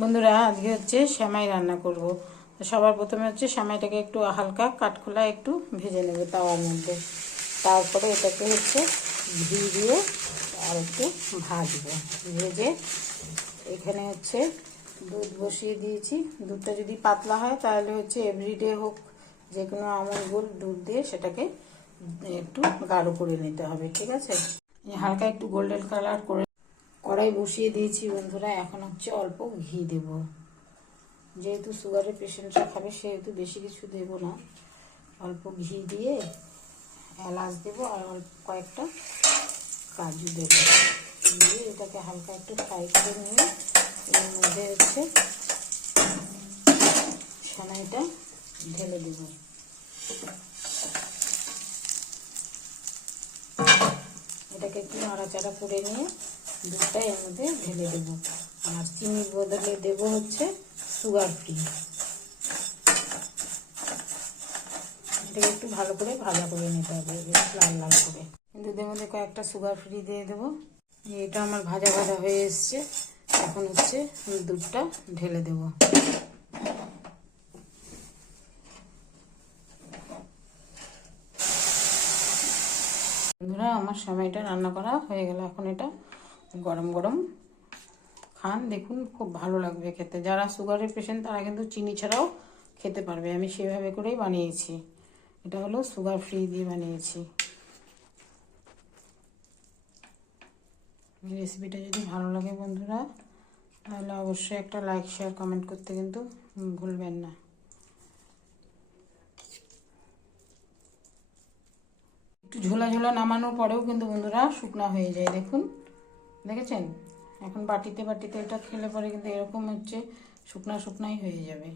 বন্ধুরা আজকে হচ্ছে সেমাই রান্না করব। তো সবার প্রথমে হচ্ছে সেমাইটাকে একটু হালকা কাঠখোলা একটু ভেজে নেব তাওয়ার মধ্যে। তারপরে এটাকে হচ্ছে ঘি দিয়ে আর একটু ভাজবো। ভেজে এখানে হচ্ছে দুধ বসিয়ে দিয়েছি। দুধটা যদি পাতলা হয় তাহলে হচ্ছে এভরিডে হোক যে কোনো আমুল গুঁড় দুধ দিয়ে সেটাকে একটু গাঢ় করে নিতে হবে, ঠিক আছে। হালকা একটু গোল্ডেন কালার করে কড়াই বসিয়ে দিয়েছি বন্ধুরা। এখন হচ্ছে অল্প ঘি দেব, যেহেতু সুগারের পেশেন্টরা খাবে সেহেতু বেশি কিছু দেব না। অল্প ঘি দিয়ে এলাচ দেবো আর অল্প কয়েকটা কাজু দেবো। দিয়ে এটাকে হালকা একটু ফ্রাই করে নিয়ে এর মধ্যে হচ্ছে সেমাইটা ঢেলে দেব। এটাকে একটু নাড়াচাড়া করে নিয়ে দুধটা এর মধ্যে ঢেলে দেবো। আর চিনির বদলে দেব হচ্ছে সুগার ফ্রি। এটাকে একটু ভালো করে ভাজা করে নিতে হবে, বেশ লাল লাল করে। দুধের মধ্যে কয়েকটা সুগার ফ্রি দিয়ে দেবো। এটা আমার ভাজা ভাজা হয়ে এসছে। এখন হচ্ছে দুধটা ঢেলে দেব। বন্ধুরা আমার সেমাইটা রান্না করা হয়ে গেল। এখন এটা গরম গরম খান, দেখুন খুব ভালো লাগবে খেতে। যারা সুগারের পেশেন্ট তারা কিন্তু চিনি ছাড়াও খেতে পারবে। আমি সেভাবে করেই বানিয়েছি। এটা হলো সুগার ফ্রি দিয়ে বানিয়েছি। রেসিপিটা যদি ভালো লাগে বন্ধুরা তাহলে অবশ্যই একটা লাইক শেয়ার কমেন্ট করতে কিন্তু ভুলবেন না। একটু ঝোলা ঝোলা নামানোর পরেও কিন্তু বন্ধুরা শুকনা হয়ে যায়, দেখুন, দেখেছেন। এখন বাটিতে বাটিতে এটা খেলে পরে কিন্তু এরকম হচ্ছে শুকনা শুকনাই হয়ে যাবে।